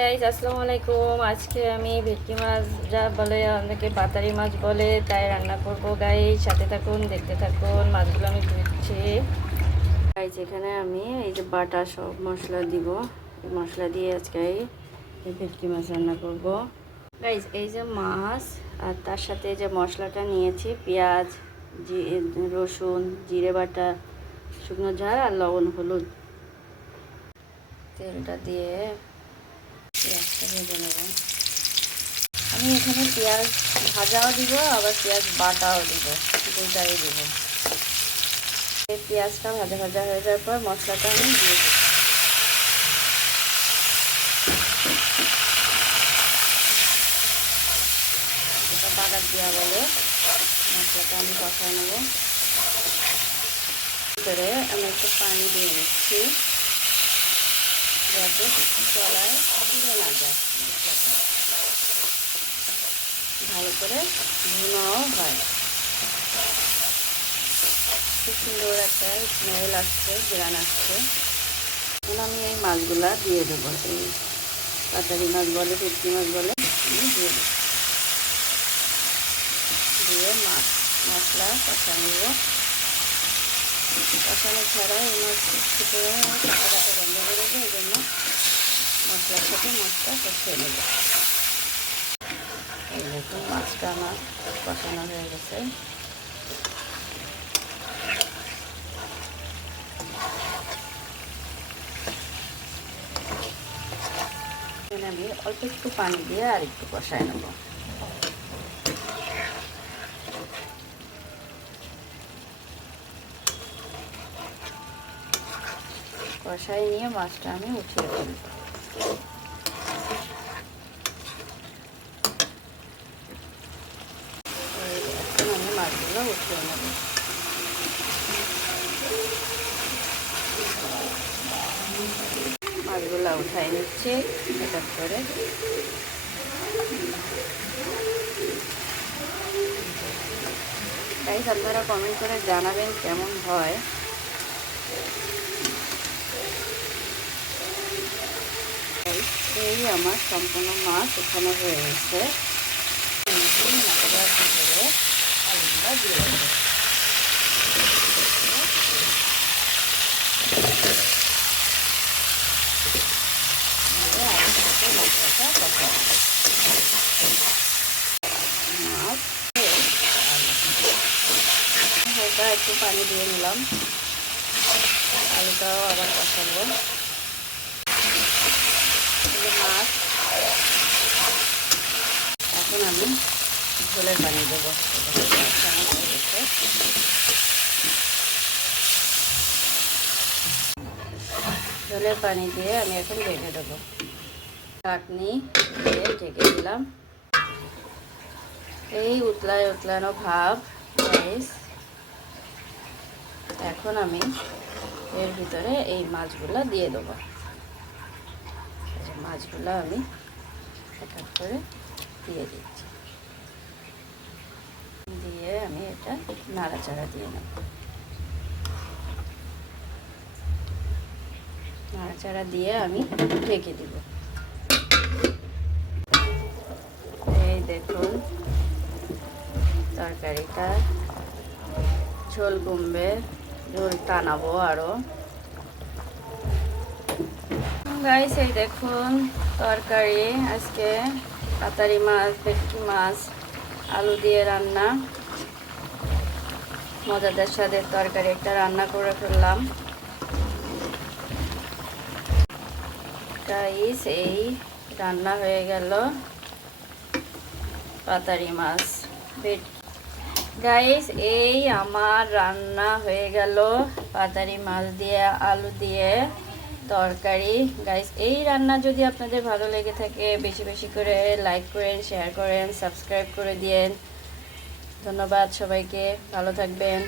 Guys আসসালামু আলাইকুম। আজকে আমি ভেটকি মাছ যা বলে অনেকে পাতারি মাছ বলে তাই রান্না করব। গাইস সাথে থাকুন, দেখতে থাকুন। মাছগুলো আমি ধুচ্ছি। গাইস এখানে আমি এই যে বাটা সব মশলা দিব। এই মশলা দিয়ে আজকে এই ভেটকি মাছ রান্না করব। গাইস এই যে মাছ আর তার সাথে যে মশলাটা নিয়েছি, পেঁয়াজ, রসুন, জিরে বাটা, শুকনো ঝাল আর লবণ হলুদ। তেলটা দিয়ে পেঁয়াজটা ভেজে নেব। আমি এখানে পেঁয়াজ ভাজাও দিব, আবার পেঁয়াজ বাটাও দিব, দুটাই দিব। এই পেঁয়াজটা ভাজা ভাজা হয়ে যাওয়ার পর মশলাটা আমি দিয়ে দেব। এটা বাগার দেওয়া বলে। মশলাটা আমি কষায় নেব। ভিতরে আমি একটু পানি দিয়ে নিচ্ছি যাতে তলায় পুড়ে না যায়। ভালো করে ভুনাও হয়। খুব সুন্দর একটা স্মেল আসছে, ঘ্রাণ আসছে। এখন আমি এই মাছগুলা দিয়ে দেবো। এই পাতারি মাছ বলে, ভেটকি মাছ বলে, আমি দিয়ে দেবো। দিয়ে মশলা কষানো নেব। কষানো ছাড়া এই মাছ ভিতরে কাঁচা কাঁচা গন্ধ বেরোবে, এই জন্য মশলার সাথে মাছটা কষিয়ে নেব। এই দেখুন মাছটা আমার কষানো হয়ে গেছে। আমি অল্প একটু পানি দিয়ে আর একটু কষায় নেব। কষাই নিয়ে মাছটা আমি উঠিয়ে ফেলব। এখন আমি মাছগুলো উঠিয়ে নেব। মাছগুলো উঠাই নিচ্ছে এক করে। গাইস আপনারা কমেন্ট করে জানাবেন কেমন হয়। এই আমার সম্পূর্ণ মাছ এখানে হয়ে গেছে। মশলার ভিতরে আলুগুলো দিয়ে দেবো। মাছ হালকা একটু পানি দিয়ে নিলাম। আলুটাও আবার কষাবো। মাছ এখন আমি ঝোলের পানি দেবো। ঝোলের পানি দিয়ে আমি এখন ঢেকে দেবো। চাটনি দিয়ে ঢেকে দিলাম। এই উতলানো ভাব। এখন আমি এর ভিতরে এই মাছগুলো দিয়ে দেবো। মাছগুলো আমি এক এক করে দিয়ে দিচ্ছি। দিয়ে আমি এটা নাড়াচাড়া দিয়ে নেব। নাড়াচাড়া দিয়ে আমি ঢেকে দিব। এই দেখুন তরকারিটা ঝোল কমবে, ঝোল টানাবো আরও। গাইস এই দেখুন তরকারি আজকে পাতারি মাছ, ভেটকি মাছ, আলু দিয়ে রান্না। মজাদার স্বাদের তরকারি একটা রান্না করে ফেললাম। গাইস এই রান্না হয়ে গেল পাতারি মাছ ভেটকি। গাইস এই আমার রান্না হয়ে গেল পাতারি মাছ দিয়ে আলু দিয়ে তরকারি। গাইস এই রান্না যদি আপনাদের ভালো লেগে থাকে বেশি বেশি করে লাইক করেন, শেয়ার করেন, সাবস্ক্রাইব করে দিয়েন। ধন্যবাদ সবাইকে, ভালো থাকবেন।